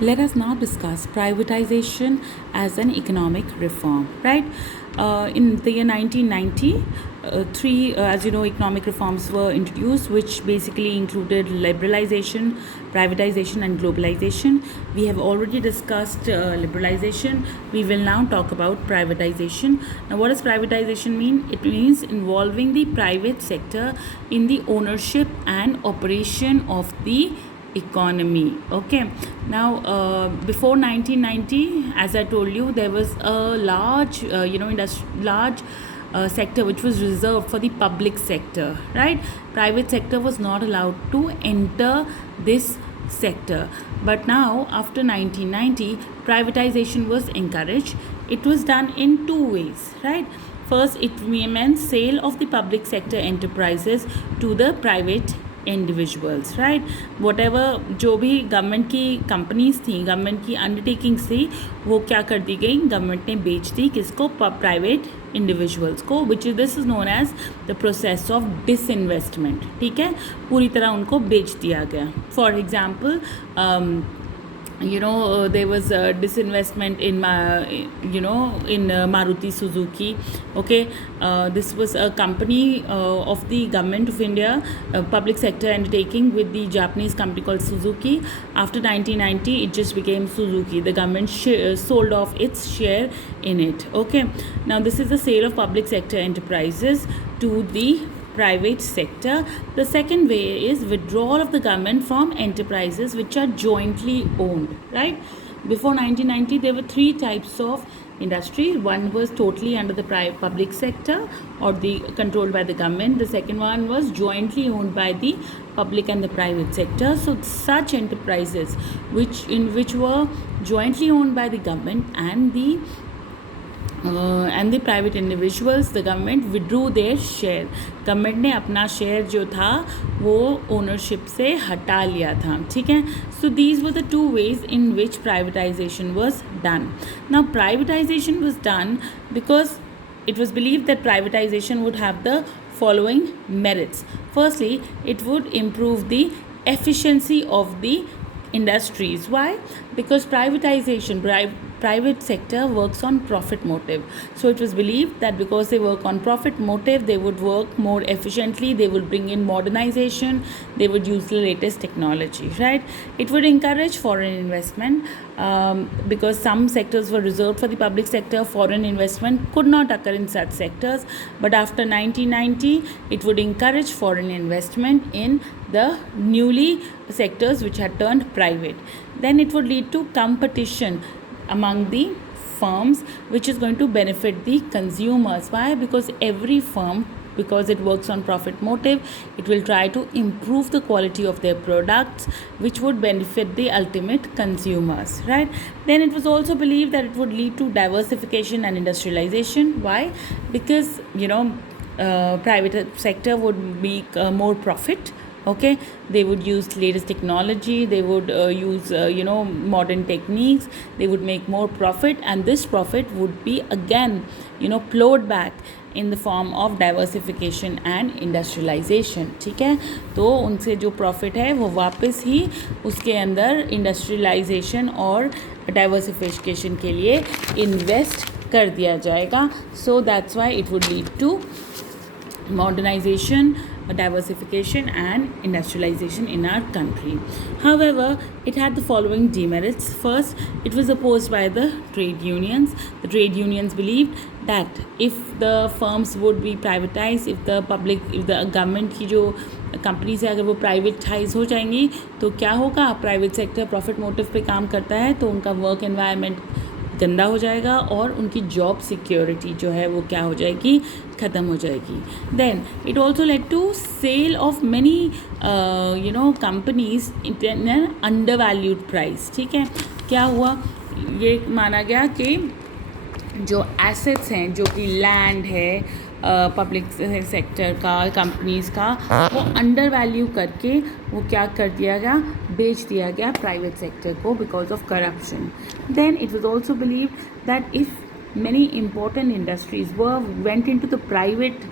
Let us now discuss privatization as an economic reform, right? In the year 1990, as you know, economic reforms were introduced, which basically included liberalization, privatization, and globalization. We have already discussed liberalization. We will now talk about privatization. Now, what does privatization mean? It means involving the private sector in the ownership and operation of the economy. Okay, now before 1990, as I told you, there was a large large sector which was reserved for the public sector, right? Private sector was not allowed to enter this sector. But now, after 1990, privatization was encouraged. It was done in two ways, right? First, it meant sale of the public sector enterprises to the private individuals, right, what ever जो भी government की companies थी, government की undertakings थी, वो क्या कर दी गई, गवर्नमेंट ने बेच दी किसको, प्राइवेट इंडिविजुअल्स को, which this is known as the process of disinvestment. ठीक है, पूरी तरह उनको बेच दिया गया. For example, there was a disinvestment in Maruti Suzuki. Okay, this was a company of the government of India, public sector undertaking with the Japanese company called Suzuki. After 1990, it just became Suzuki. The government sold off its share in it. Okay, now this is the sale of public sector enterprises to the private sector. The second way is withdrawal of the government from enterprises which are jointly owned, right? Before 1990, there were three types of industry. One was totally under the public sector or the controlled by the government. The second one was jointly owned by the public and the private sector. So such enterprises which were jointly owned by the government and the private individuals, the government withdrew their share. Government ने अपना share जो था वो ownership से हटा लिया था. ठीक है, so these were the two ways in which privatisation was done. Now privatisation was done because it was believed that privatization would have the following merits. Firstly, it would improve the efficiency of the industries. Why? Because privatization, private sector works on profit motive. So it was believed that because they work on profit motive, they would work more efficiently, they would bring in modernization, they would use the latest technology, right? It would encourage foreign investment, because some sectors were reserved for the public sector. Foreign investment could not occur in such sectors. But after 1990, it would encourage foreign investment in the newly sectors which had turned private. Then it would lead to competition among the firms, which is going to benefit the consumers. Why? Because every firm, because it works on profit motive, it will try to improve the quality of their products, which would benefit the ultimate consumers, right? Then it was also believed that it would lead to diversification and industrialization. Why? Because private sector would make more profit. Okay, they would use latest technology, they would use modern techniques, they would make more profit, and this profit would be again plowed back in the form of diversification and industrialization. ठीक है, तो उनसे जो profit है वो वापस ही उसके अंदर इंडस्ट्रियलाइजेशन और डाइवर्सिफिकेशन के लिए इन्वेस्ट कर दिया जाएगा. So that's why it would lead to modernization, diversification and industrialization in our country. However, it had the following demerits. First, it was opposed by the trade unions. The trade unions believed that if the firms would be privatized, if the government की जो companies है अगर वो privatise हो जाएंगी तो क्या होगा, प्राइवेट सेक्टर प्रॉफिट मोटिव पे काम करता है तो उनका वर्क एनवायरनमेंट गंदा हो जाएगा और उनकी जॉब सिक्योरिटी जो है वो क्या हो जाएगी, ख़त्म हो जाएगी. Then it also led to sale of many companies in an undervalued price. ठीक है, क्या हुआ, ये माना गया कि जो एसेट्स हैं, जो कि लैंड है पब्लिक सेक्टर का, कंपनीज़ का, वो अंडर वैल्यू करके वो क्या कर दिया गया, बेच दिया गया प्राइवेट सेक्टर को because of corruption. Then it was also believe that if many important industries went into the private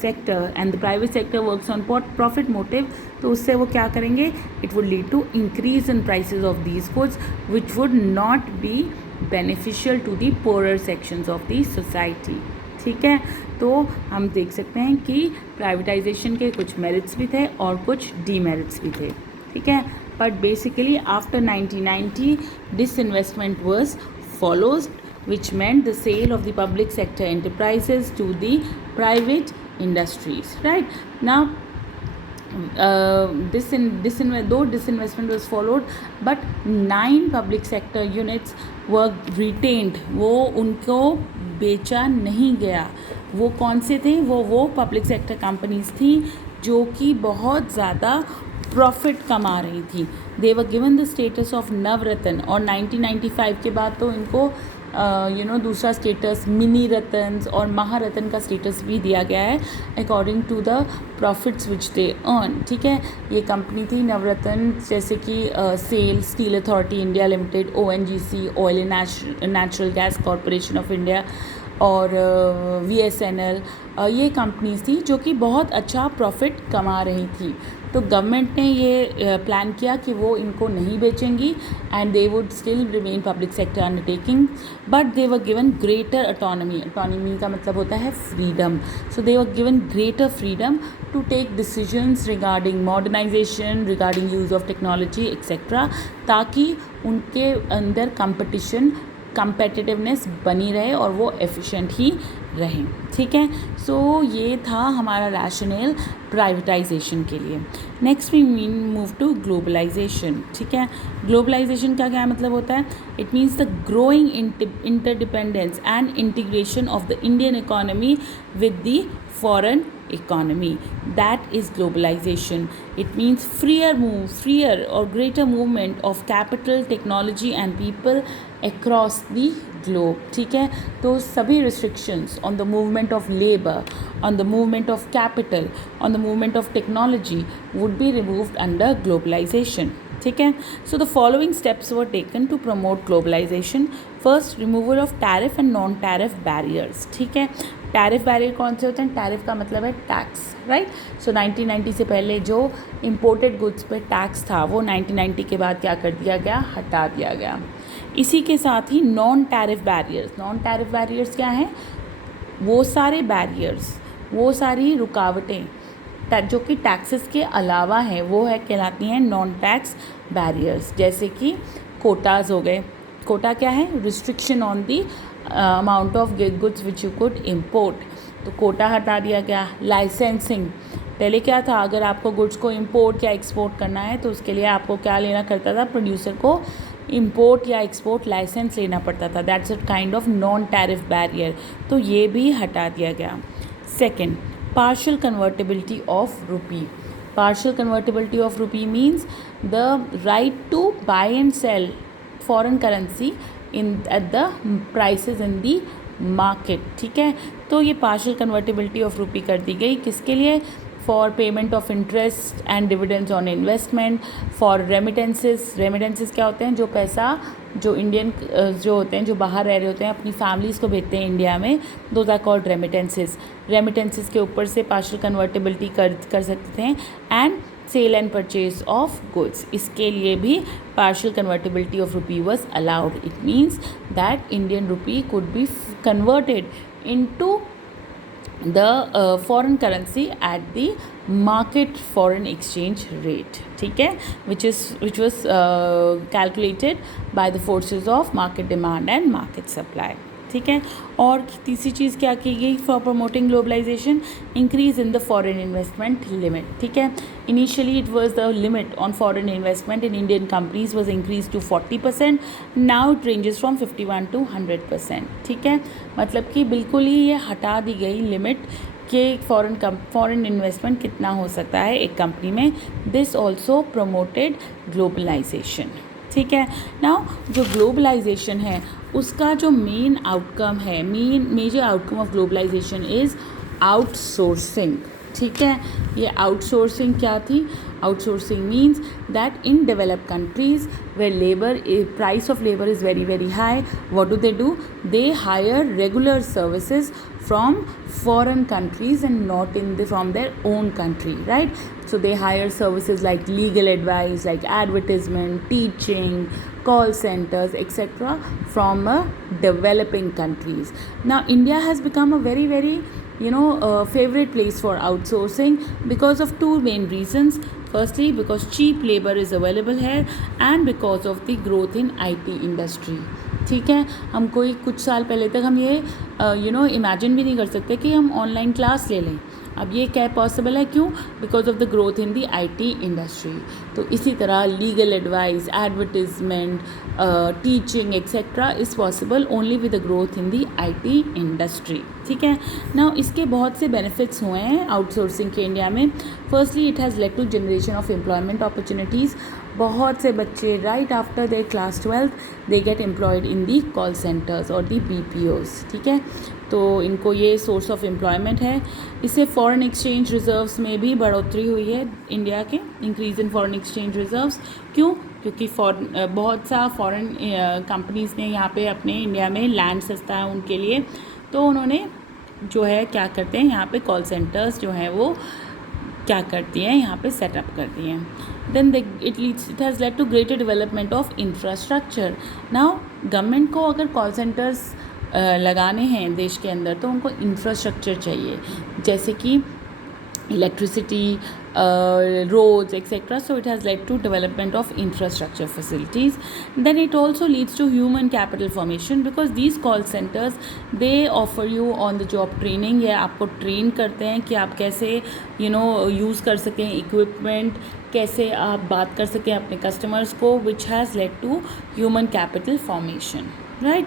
sector and the private sector works on profit motive, तो उससे वो क्या करेंगे, it would lead to increase in prices of these goods which would not be beneficial to the poorer sections of the society. ठीक है, तो हम देख सकते हैं कि प्राइवेटाइजेशन के कुछ मेरिट्स भी थे और कुछ डीमेरिट्स भी थे। ठीक है, but basically after 1990 disinvestment was followed, which meant the sale of the public sector enterprises to the private industries. Right now, though disinvestment was followed, but 9 public sector units were retained. वो उनको बेचा नहीं गया। वो कौन से थे, वो पब्लिक सेक्टर कंपनीज थी जो कि बहुत ज़्यादा प्रॉफिट कमा रही थी। They were given the status of Navratna, और 1995 के बाद तो इनको दूसरा स्टेटस मिनी रतन और महारत्न का स्टेटस भी दिया गया है according to the profits which they earn. ठीक है, ये कंपनी थी नवरत्न, जैसे कि SAIL, steel authority India limited, ONGC, oil and natural gas corporation of India, और VSNL, ये कंपनीज थी जो कि बहुत अच्छा प्रॉफिट कमा रही थी। तो गवर्नमेंट ने ये प्लान किया कि वो इनको नहीं बेचेंगी and they would still remain public sector undertaking, but they were given greater autonomy. Autonomy का मतलब होता है freedom. So they were given greater freedom to take decisions regarding modernisation, regarding use of technology etcetera, ताकि उनके अंदर competitiveness बनी रहे और वो एफिशिएंट ही रहें। ठीक है, सो ये था हमारा रैशनल प्राइवेटाइजेशन के लिए। Next we move to globalisation. ठीक है, ग्लोबलाइजेशन का क्या मतलब होता है, it means the growing interdependence and integration of the Indian economy with the foreign economy. That is globalization. It means freer or greater movement of capital, technology and people across the globe. ठीक है, तो सभी restrictions on the movement of labor, on the movement of capital, on the movement of technology would be removed under globalization. ठीक है, so the following steps were taken to promote globalization. First, removal of tariff and non-tariff barriers. ठीक है, tariff barrier कौन से होते हैं, tariff का मतलब है टैक्स, राइट। सो 1990 से पहले जो इम्पोर्टेड गुड्स पे टैक्स था वो 1990 के बाद क्या कर दिया गया, हटा दिया गया। इसी के साथ ही नॉन टैरिफ बैरियर्स क्या हैं, वो सारे बैरियर्स, वो सारी रुकावटें जो कि टैक्सेस के अलावा हैं, वो है कहलाती हैं नॉन टैक्स बैरियर्स। जैसे कि कोटाज़ हो गए। कोटा क्या है, restriction on the amount of goods which you could import, तो कोटा हटा दिया गया। लाइसेंसिंग, पहले क्या था, अगर आपको गुड्स को इम्पोर्ट या एक्सपोर्ट करना है तो उसके लिए आपको क्या लेना करता था, प्रोड्यूसर को इम्पोर्ट या एक्सपोर्ट लाइसेंस लेना पड़ता था। That's a kind of non tariff barrier, तो ये भी हटा दिया गया। Second, partial convertibility of rupee. Partial convertibility of rupee means the right to buy and sell foreign currency at the prices in the market. ठीक है, तो ये partial convertibility of rupee कर दी गई, किसके लिए, for payment of interest and dividends on investment, for remittances. Remittances क्या होते हैं, जो पैसा जो इंडियन जो होते हैं, जो बाहर रह रहे होते हैं, अपनी फैमिलीज़ को भेजते हैं इंडिया में, those are called remittances. Remittances के ऊपर से पार्शियल कन्वर्टेबिलिटी कर सकते थे। And sale and purchase of goods, इसके लिए भी partial convertibility of rupee was allowed. It means that Indian rupee could be converted into the foreign currency at the market foreign exchange rate, ठीक है, which was calculated by the forces of market demand and market supply. ठीक है, और तीसरी चीज़ क्या की गई for promoting globalisation, increase in the foreign investment limit. ठीक है, initially it was the limit on foreign investment in Indian companies was increase to 40%, now it ranges from 51 to 100%। ठीक है, मतलब कि बिल्कुल ही ये हटा दी गई लिमिट कि फॉरेन इन्वेस्टमेंट कितना हो सकता है एक कंपनी में। This also promoted globalisation. ठीक है, नाउ जो ग्लोबलाइजेशन है उसका जो मेन आउटकम है, major outcome of globalisation is outsourcing. ठीक है, ये आउटसोर्सिंग क्या थी, Outsourcing means that in developed countries where price of labor is very very high, what do? They hire regular services from foreign countries and not from their own country, right? So they hire services like legal advice, like advertisement, teaching, call centers, etc. from developing countries. Now India has become a very very favorite place for outsourcing because of two main reasons. Firstly, because cheap labor is available here and because of the growth in IT industry. ठीक है, हम कोई कुछ साल पहले तक हम ये इमेजिन भी नहीं कर सकते कि हम ऑनलाइन क्लास ले लें. अब ये क्या पॉसिबल है, क्यों? Because of the growth in the IT industry. तो इसी तरह legal advice, advertisement, teaching etcetera is possible only with the growth in the IT industry. ठीक है ना. इसके बहुत से बेनिफिट्स हुए हैं आउटसोर्सिंग के इंडिया में. Firstly it has led to generation of employment opportunities. बहुत से बच्चे right after their class 12 they get employed in the call centres और दी BPOs. ठीक है, तो इनको ये सोर्स ऑफ एम्प्लॉयमेंट है. इससे फॉरेन एक्सचेंज रिजर्व्स में भी बढ़ोतरी हुई है इंडिया के. Increase in foreign exchange reserves. क्यों? क्योंकि बहुत सा फॉरेन कंपनीज़ ने यहाँ पे अपने इंडिया में लैंड सस्ता है उनके लिए, तो उन्होंने जो है क्या करते हैं, यहाँ पे कॉल सेंटर्स जो हैं वो क्या करती हैं, यहाँ पे सेटअप करती हैं. Then it has led to greater development of infrastructure. Now government को अगर कॉल सेंटर्स लगाने हैं देश के अंदर तो उनको इंफ्रास्ट्रक्चर चाहिए, जैसे कि electricity, roads, etc. So it has led to development of infrastructure facilities. Then it also leads to human capital formation because these call centers they offer you on the job training. ये आपको train करते हैं कि आप कैसे use कर सकें equipment, कैसे आप बात कर सकें अपने कस्टमर्स को, which has led to human capital formation. Right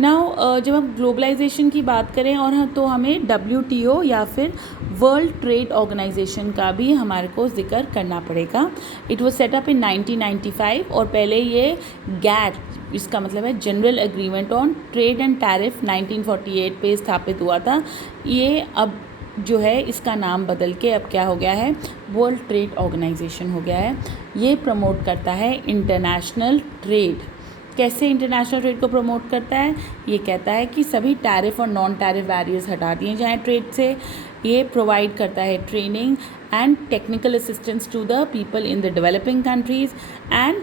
now जब हम ग्लोबलाइजेशन की बात करें और तो हमें WTO या फिर वर्ल्ड ट्रेड ऑर्गेनाइजेशन का भी हमारे को जिक्र करना पड़ेगा. It was set up in 1995 और पहले ये GATT, इसका मतलब है general agreement on trade and tariff, 1948 पे स्थापित हुआ था. ये अब जो है इसका नाम बदल के अब क्या हो गया है, वर्ल्ड ट्रेड ऑर्गेनाइजेशन हो गया है. ये प्रमोट करता है इंटरनेशनल ट्रेड. कैसे इंटरनेशनल ट्रेड को प्रमोट करता है? ये कहता है कि सभी टैरिफ और नॉन टैरिफ बैरियर्स हटा दिए जाएँ ट्रेड से. ये प्रोवाइड करता है training and technical assistance to the people in the developing countries and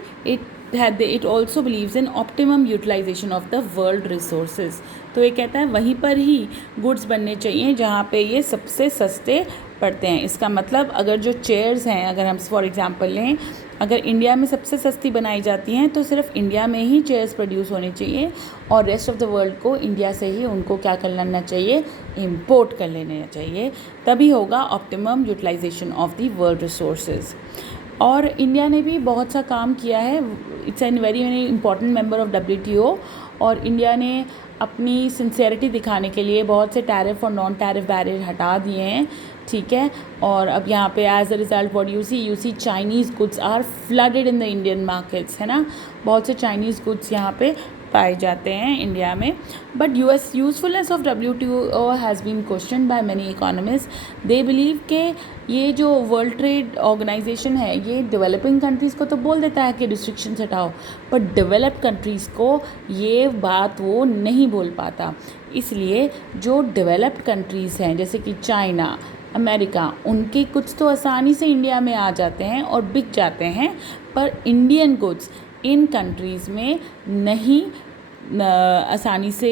it also believes in optimum utilization of the world resources. तो ये कहता है वहीं पर ही गुड्स बनने चाहिए जहाँ पे ये सबसे सस्ते पड़ते हैं. इसका मतलब अगर जो चेयर्स हैं, अगर हम फॉर एग्जांपल लें, अगर इंडिया में सबसे सस्ती बनाई जाती हैं तो सिर्फ इंडिया में ही चेयर्स प्रोड्यूस होने चाहिए और रेस्ट ऑफ द वर्ल्ड को इंडिया से ही उनको क्या कर लेना चाहिए, इम्पोर्ट कर लेना चाहिए. तभी होगा optimum utilisation of the world resources. और इंडिया ने भी बहुत सा काम किया है. It's an very very important member of WTO और इंडिया ने अपनी सिंसेरिटी दिखाने के लिए बहुत से टैरिफ और नॉन टैरिफ बैरियर हटा दिए हैं. ठीक है, और अब यहाँ पे as a result what you see Chinese goods are flooded in the Indian markets, है ना. बहुत से चाइनीज़ गुड्स यहाँ पे पाए जाते हैं इंडिया में. But usefulness of WTO has been question by many economist. They believe के ये जो वर्ल्ड ट्रेड ऑर्गेनाइजेशन है ये डेवलपिंग कंट्रीज़ को तो बोल देता है कि रिस्ट्रिक्शंस हटाओ, बट डेवलप्ड कंट्रीज़ को ये बात वो नहीं बोल पाता. इसलिए जो डेवलप्ड कंट्रीज़ हैं जैसे कि चाइना, अमेरिका, उनके कुछ तो आसानी से इंडिया में आ जाते हैं और बिक जाते हैं, पर इंडियन गुड्स इन कंट्रीज़ में नहीं आसानी से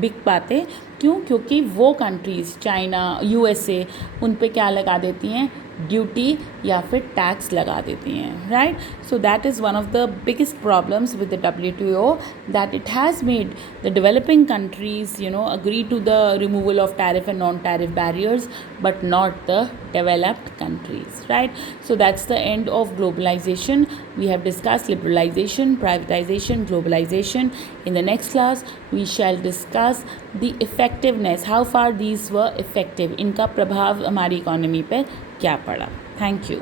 बिक पाते. क्यों? क्योंकि वो कंट्रीज़ चाइना, USA उन पे क्या लगा देती हैं, ड्यूटी या फिर टैक्स लगा देती हैं. Right, so that is one of the biggest problems with the WTO, that it has made the developing countries agree to the removal of tariff and non-tariff barriers, but not the developed countries. Right, so that's the end of globalization. We have discussed liberalization, privatization, globalization. In the next class we shall discuss the effectiveness, how far these were effective, इनका प्रभाव हमारी economy पर क्या पड़ा. Thank you.